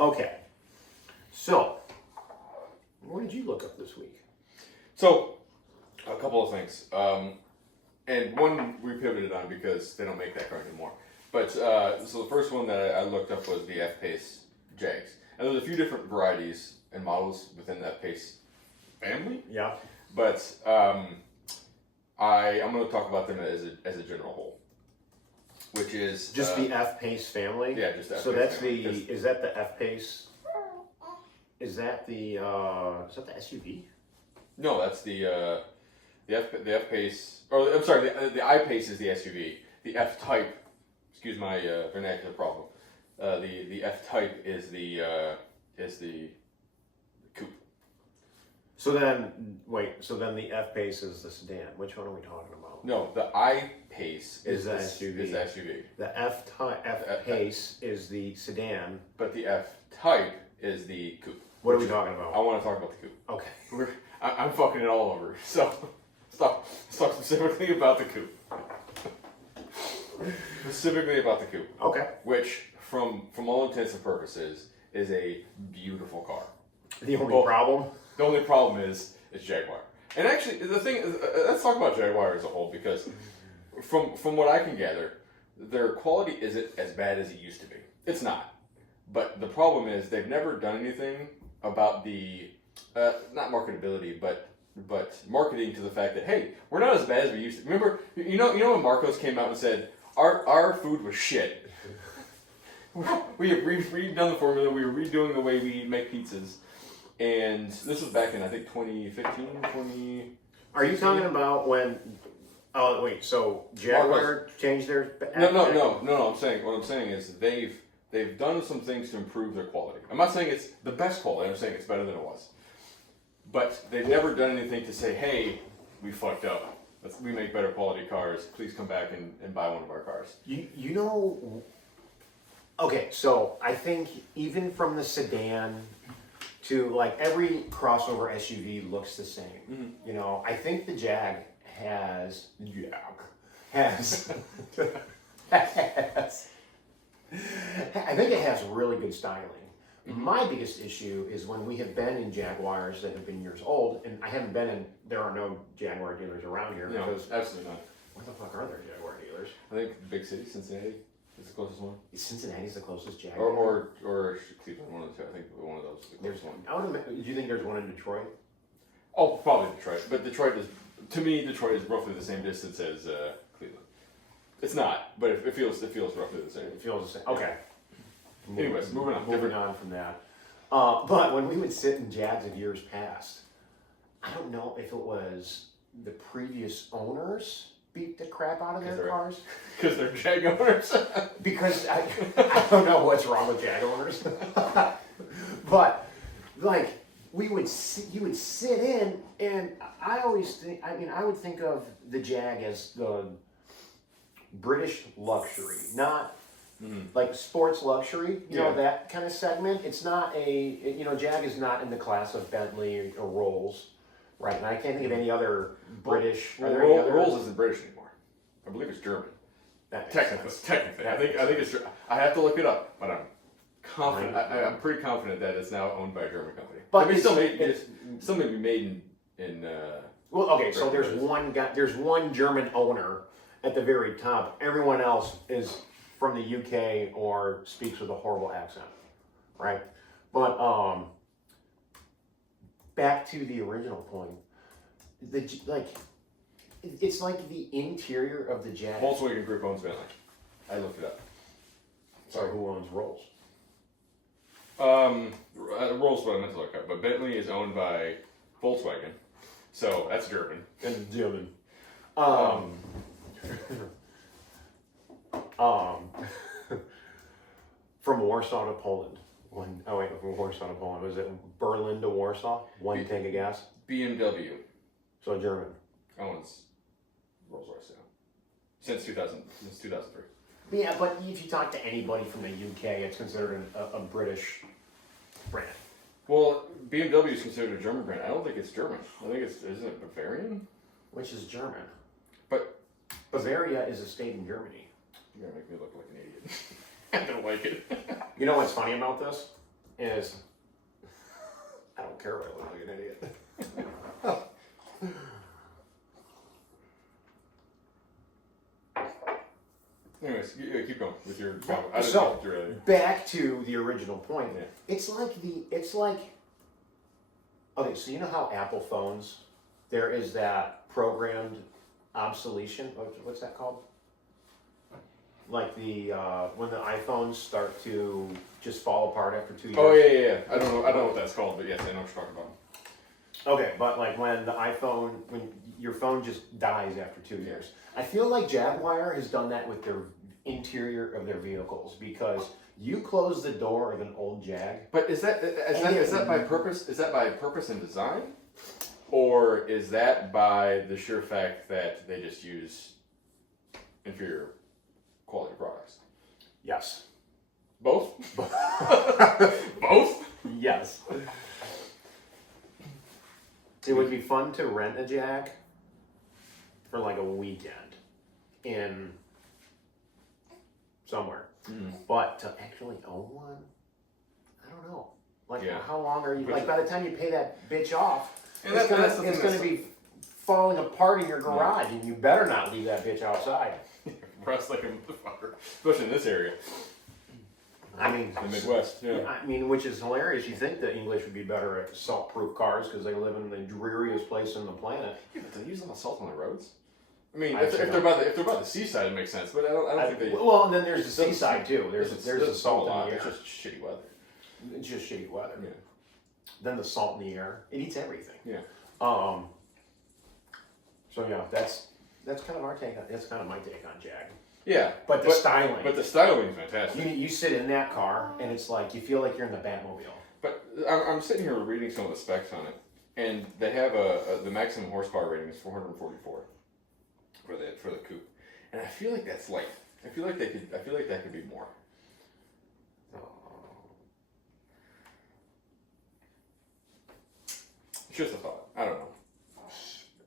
Okay. So, what did you look up this week? So, a couple of things. And one we pivoted on because they don't make that car anymore. But, so the first one that I looked up was the F-Pace Jags. And there's a few different varieties and models within the F-Pace family. Yeah. But I'm going to talk about them as a general whole. Which is... Just the F-Pace family? Yeah, just the F-Pace So that's family. is that the F-Pace? Is that the SUV? No, that's the F-Pace, or I'm sorry, the I-Pace is the SUV. The F-Type, excuse my vernacular problem. The F-Type is the coupe. So then the F-Pace is the sedan. Which one are we talking about? No, the I-Pace Is the SUV. Is the SUV. The F-Pace is the sedan. But the F-Type is the coupe. What are we talking I about? want to talk about the coupe. Okay. I'm fucking it all over. So, let's talk specifically about the coupe. Specifically about the coupe. Okay. Which, from all intents and purposes, is a beautiful car. The only problem? The only problem is it's Jaguar. And actually, the thing is, let's talk about Jaguar as a whole, because from what I can gather, their quality isn't as bad as it used to be. It's not. But the problem is they've never done anything about the, not marketability, but marketing to the fact that, hey, we're not as bad as we used to. Remember, you know when Marcos came out and said, our food was shit. We have redone the formula, we were redoing the way we make pizzas. And this was back in, I think, 2015, 20... Are you talking about when... Oh, wait, so Jaguar changed their... No, what I'm saying is they've done some things to improve their quality. I'm not saying it's the best quality, I'm saying it's better than it was. But they've never done anything to say, hey, we fucked up. We make better quality cars. Please come back and buy one of our cars. You know... Okay, so I think even from the sedan to like every crossover SUV looks the same. Mm-hmm. You know, I think the Jag has I think it has really good styling. Mm-hmm. My biggest issue is when we have been in Jaguars that have been years old, and I haven't been in, there are no Jaguar dealers around here. No, because absolutely not. where the fuck are there Jaguar dealers? I think big city, Cincinnati, is the closest one. Cincinnati's the closest Jaguar. Or Cleveland, one of the two. I think one of those is the closest one. Do you think there's one in Detroit? Oh, probably Detroit. But Detroit is, to me, Detroit is roughly the same distance as Cleveland. It's not, but it feels roughly the same. It feels the same. Okay. Anyways, moving on. Moving on from that. But when we would sit in Jags of years past, I don't know if it was the previous owners beat the crap out of their cars. Because they're Jag owners. Because I don't know what's wrong with Jag owners. But like you would sit in, and I always think, I would think of the Jag as the British luxury, not like sports luxury, you know, that kind of segment. It's not Jag is not in the class of Bentley or Rolls, right? And I can't think of any other British. Rolls isn't British anymore. I believe it's German. Technically, That I think it's. I have to look it up, but I'm confident. I'm pretty confident that it's now owned by a German company. But I mean, still may be made in. Well, okay, so there's one guy. There's one German owner at the very top. Everyone else is from the UK or speaks with a horrible accent, right? But back to the original point, it's like the interior of the Jag. Volkswagen Group owns Bentley. I looked it up. Sorry, who owns Rolls? Rolls is what I meant to look up, but Bentley is owned by Volkswagen, so that's German. And German. From Warsaw to Poland. From Warsaw to Poland. Was it Berlin to Warsaw? One tank of gas? BMW So German. owns Rolls-Royce now. Since 2003. Yeah, but if you talk to anybody from the UK, it's considered a British brand. Well, BMW is considered a German brand. I don't think it's German. I think isn't it Bavarian? Which is German. But Bavaria is a state in Germany. you're gonna make me look like an idiot. I don't like it. You know what's funny about this? is, I don't care what I look like an idiot. Anyways, keep going with your. So back to the original point. Yeah. It's like okay. So you know how Apple phones, there is that programmed obsolescence. What's that called? Like the when the iPhones start to just fall apart after 2 years. Oh yeah. I don't know what that's called, but yes, I know what you're talking about. Okay, but like when your phone just dies after 2 years. I feel like Jaguar has done that with their interior of their vehicles, because you close the door of an old Jag. But is that by purpose? Is that by purpose and design, or is that by the sheer fact that they just use inferior quality products? Yes. Both. Both. Yes. It would be fun to rent a Jag for like a weekend in somewhere. But to actually own one, I don't know. Like, how long are you? Like, by the time you pay that bitch off, it's going to be falling apart in your garage, and you better not leave that bitch outside. Pressed like a motherfucker, especially in this area. I mean, the Midwest. Yeah. I mean, which is hilarious. You think the English would be better at salt-proof cars because they live in the dreariest place on the planet. Yeah, but they use a lot of salt on the roads. I mean, if they're by the seaside, it makes sense. But I don't think they. Well, and then there's the seaside too. There's the salt in the air. It's just shitty weather. It's just shitty weather. Yeah. Then the salt in the air. It eats everything. Yeah. So yeah, that's kind of our take on. That's kind of my take on Jag. Yeah. But the styling. But the styling is fantastic. You sit in that car and it's like you feel like you're in the Batmobile. But I'm sitting here reading some of the specs on it, and they have the maximum horsepower rating is 444 for the coupe, and I feel like that's light. I feel like that could be more. It's just a thought. I don't know.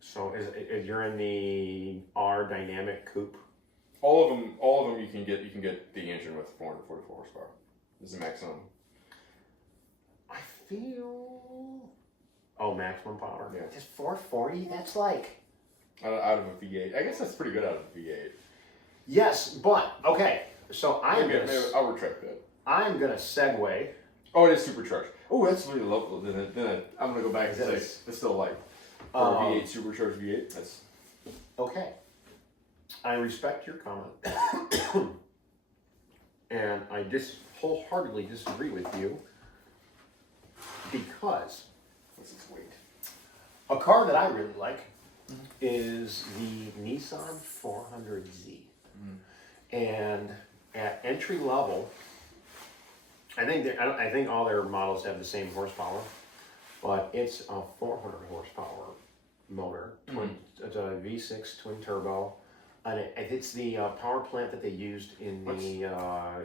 So is you're in the R Dynamic coupe? All of them. You can get the engine with 444 horsepower. This is the maximum. I feel. Oh, maximum power. Yeah. Just 440. That's like. Out of a V8. I guess that's pretty good out of a V8. Yes, but okay. So Maybe I'll retract that. I'm gonna segue. Oh, it is supercharged. Oh, that's really local. Then I'm gonna go back and say it's still light. For a V8 supercharged V8. That's okay. I respect your comment, and I just wholeheartedly disagree with you because what's its weight? A car that I really like is the Nissan 400Z, and at entry level, I think all their models have the same horsepower, but it's a 400 horsepower motor. It's a V6 twin turbo. And it's the power plant that they used in the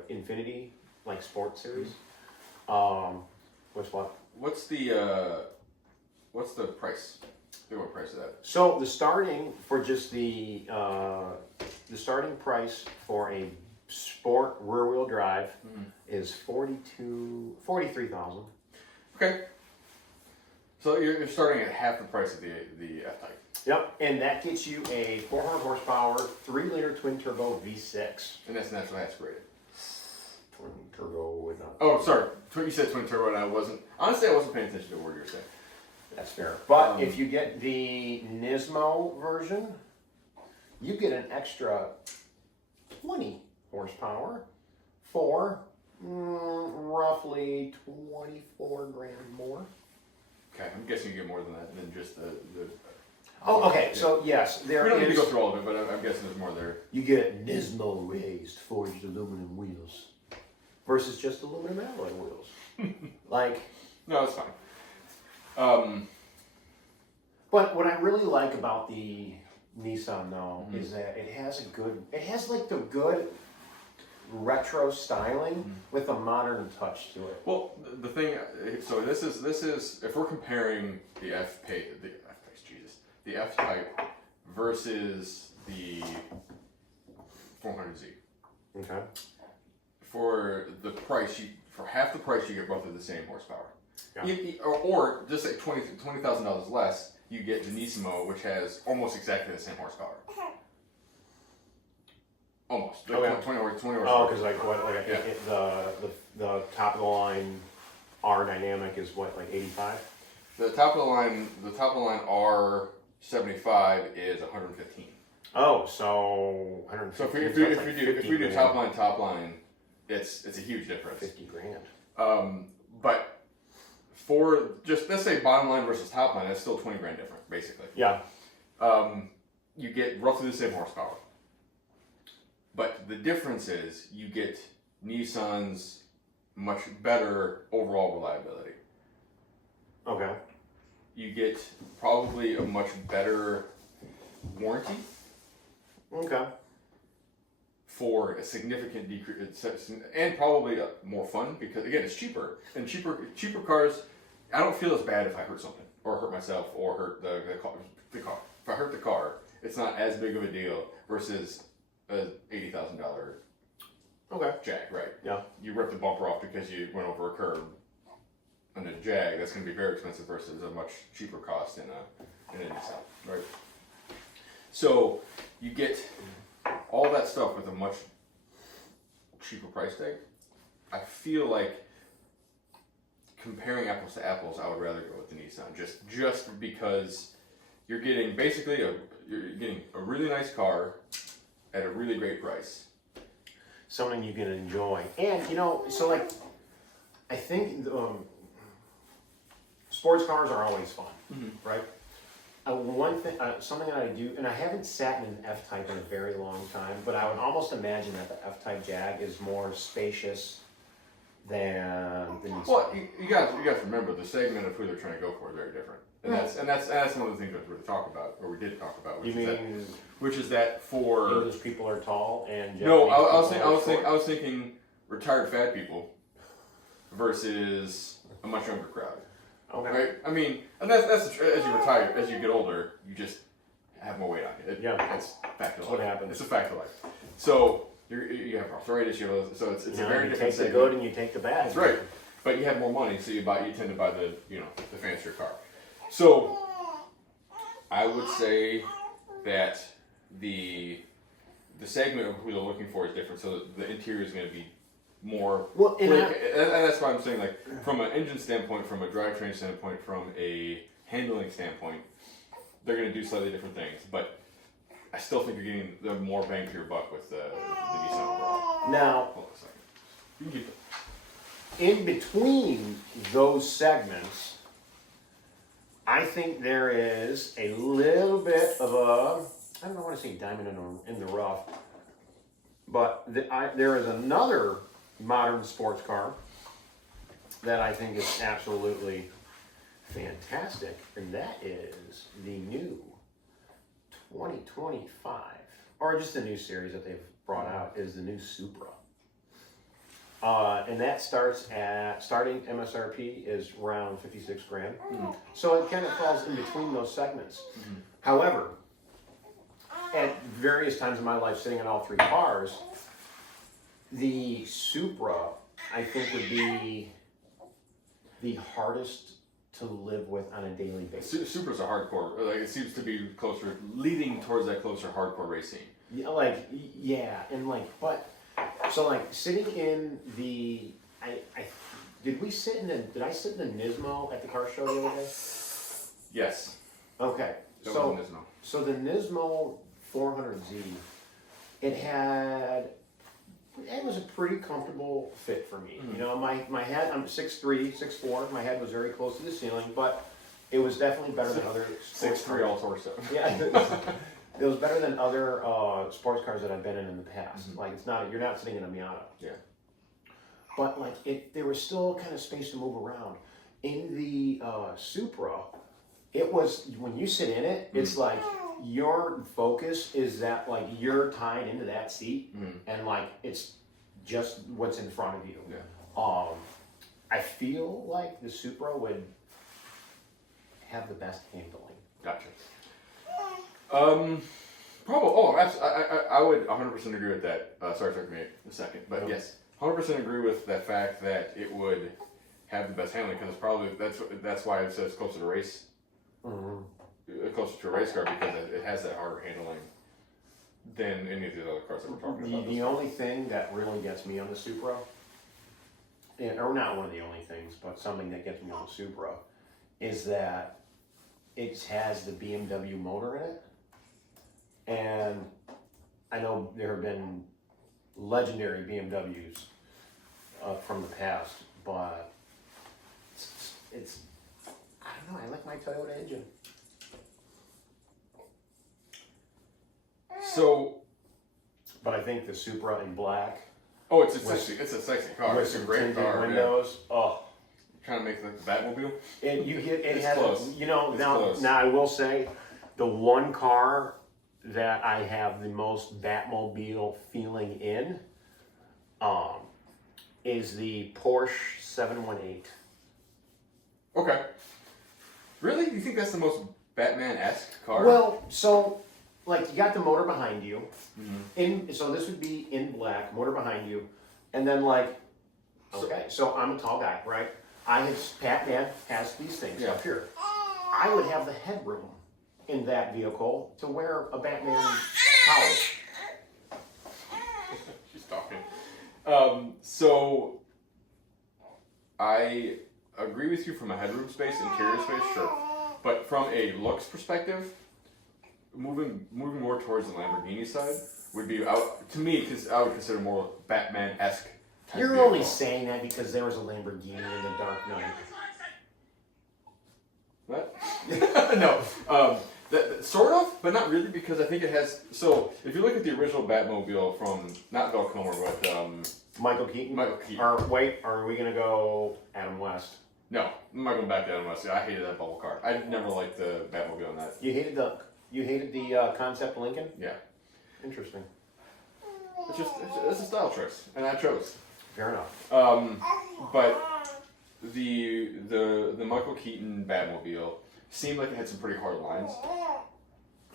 Infiniti Sport series. What's what? What's the price? What price is that? So the starting price for a sport rear wheel drive is $43,000. Okay. So you're starting at half the price of the F-Type. Yep, and that gets you a 400 horsepower, 3-liter twin turbo V6. And that's naturally aspirated. Twin turbo would not. Oh, sorry. You said twin turbo, and I wasn't paying attention to what you were saying. That's fair. But if you get the Nismo version, you get an extra 20 horsepower for roughly 24 grand more. Okay, I'm guessing you get more than that than just the Oh, okay. Yeah. So yes, there we don't is. need to go through all of it, but I'm guessing there's more there. You get Nismo raised forged aluminum wheels versus just aluminum alloy wheels. No, it's fine. But what I really like about the Nissan though is that it has the good retro styling with a modern touch to it. Well, the thing, so this is if we're comparing the F-Type versus the 400Z. Okay. For the price, for half the price, you get roughly the same horsepower. Yeah. Or just say $20,000 less, you get the Nismo, which has almost exactly the same horsepower. Almost. Like Okay. 20 horsepower. Oh, because like what? Like Yeah. the top of the line R Dynamic is what, like 85? The top of the line R75 is 115. Oh, so 150. So if we do top line, it's a huge difference. 50 grand. But for just let's say bottom line versus top line, that's still 20 grand different, basically. Yeah. You get roughly the same horsepower. But the difference is you get Nissan's much better overall reliability. Okay. You get probably a much better warranty Okay. for a significant decrease, and probably more fun because again it's cheaper, and cheaper cars. I don't feel as bad if I hurt something or hurt myself or hurt the car. If I hurt the car, it's not as big of a deal versus a $80,000 Okay. Jag, right? Yeah. You ripped the bumper off because you went over a curb on a Jag. That's going to be very expensive versus a much cheaper cost in a Nissan, right? So you get all that stuff with a much cheaper price tag. I feel like comparing apples to apples, I would rather go with the Nissan just because you're getting basically you're getting a really nice car at a really great price. Something you can enjoy. And, you know, so like, I think sports cars are always fun, right? One thing, something that I do, and I haven't sat in an F-Type in a very long time, but I would almost imagine that the F-Type Jag is more spacious than the Nissan. Well, you guys remember the segment of who they're trying to go for is very different, and that's one of the things that we talk about, or we did talk about, which is that for English people are tall and no, Japanese I people are was thinking retired fat people versus a much younger crowd. Okay. Right? I mean, and that's as you retire, as you get older, you just have more weight on you. It's a fact of life. What happens. It's a fact of life. So you have arthritis, so it's a very you different take the segment. good and you take the bad. That's right. But you have more money, so you tend to buy the fancier car. So I would say that the segment of who they're looking for is different. So the interior is going to be more. Well, and and that's why I'm saying, like, from an engine standpoint, from a drivetrain standpoint, from a handling standpoint, they're going to do slightly different things. But I still think you're getting the more bang for your buck with the Nissan overall. Now, Hold on a second. You can keep it. in between those segments, I think there is a little bit of a, I don't want to say diamond in the rough, but there is another modern sports car that I think is absolutely fantastic, and that is the new 2025, or just the new series that they've brought out, is the new Supra. And that starting MSRP is around 56 grand. So it kind of falls in between those segments. However, at various times in my life, sitting in all three cars, the Supra, I think, would be the hardest to live with on a daily basis. Supra's a hardcore. Like, it seems to be leading towards that closer hardcore racing. So sitting in the, did I sit in the Nismo at the car show the other day? Yes. Okay. That was a Nismo. So the Nismo 400Z, it was a pretty comfortable fit for me. You know, my head, I'm 6'3", 6'4", my head was very close to the ceiling, but it was definitely better than other sports 6'3" all torso. Yeah, it was better than other sports cars that I've been in the past. Like, you're not sitting in a Miata. Yeah. But there was still kind of space to move around. In the Supra, it was, when you sit in it, it's like your focus is that you're tied into that seat, and it's just what's in front of you. Yeah. I feel like the Supra would have the best handling. Gotcha. Probably. Oh, I would 100% agree with that. Sorry, it took me a second, but yes, 100% agree with that fact that it would have the best handling, because it's probably that's why it says closer to race, closer to a race car, because it has that harder handling than any of the other cars that we're talking about. The only thing that really gets me on the Supra, or not one of the only things, but something that gets me on the Supra, is that it has the BMW motor in it. And I know there have been legendary BMWs from the past, but it's I don't know, I like my Toyota engine. So, But I think the Supra in black it's a sexy car. with It's a some great tinted car. windows, oh. Kind of make like the Batmobile. It It's has, close. you know, It's now close. I will say, the one car that I have the most Batmobile feeling in, is the Porsche 718. Okay. Really? You think that's the most Batman-esque car? Well, so like you got the motor behind you, so this would be in black, motor behind you, and then like, okay, so I'm a tall guy, right? Batman has these things Yeah. up here. I would have the headroom in that vehicle to wear a Batman cowl. She's talking. So I agree with you from a headroom space, interior space, sure. But from a looks perspective, moving more towards the Lamborghini side would be out to me, because I would consider more Batman-esque. type You're vehicle. only saying that because there was a Lamborghini in the Dark Knight. What? No. Sort of, but not really, because I think it has. So if you look at the original Batmobile from not Val Kilmer, but Michael Keaton? Michael Keaton. Are we gonna go Adam West? No, I'm not going back to Adam West. I hated that bubble car. I never liked the Batmobile on that. You hated the concept Lincoln? Yeah, Interesting. it's a style choice, and I chose. Fair enough. But the Michael Keaton Batmobile seemed like it had some pretty hard lines.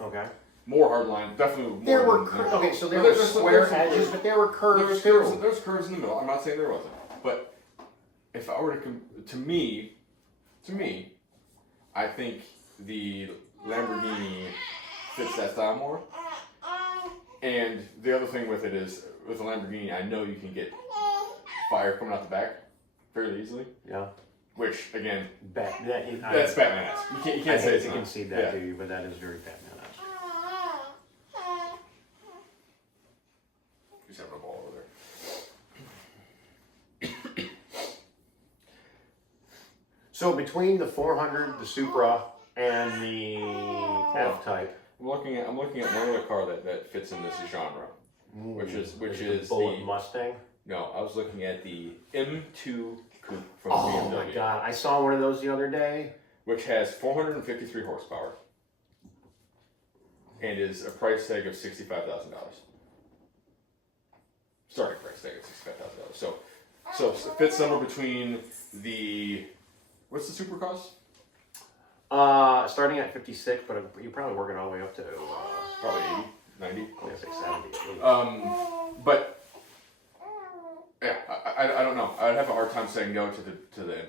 Okay. More hard lines, definitely. More There were than- okay, so there But were there's- square there's- edges, but there were curves There was too. curves. There was curves in the middle. I'm not saying there wasn't, but if I were to me, I think the Lamborghini fits that style more. And the other thing with it is, with the Lamborghini, I know you can get fire coming out the back fairly easily. Yeah. Which again, That's Batman-esque. You can't I say hate it's to not. concede that Yeah. to you, but that is very Batman-esque. He's having a ball over there. So between the 400, the Supra, and the F-Type, I'm looking at one other car that fits in this genre, which is the Bullet Mustang. No, I was looking at the M2 Coupe from Oh BMW, my God! I saw one of those the other day. which has 453 horsepower and is a price tag of $65,000. Starting price tag of $65,000. So it fits somewhere between the what's the Super cost? Starting at 56, but you're probably working all the way up to Probably 80, 90. I'm gonna say 70. 80. But yeah, I don't know. I'd have a hard time saying no to the M2.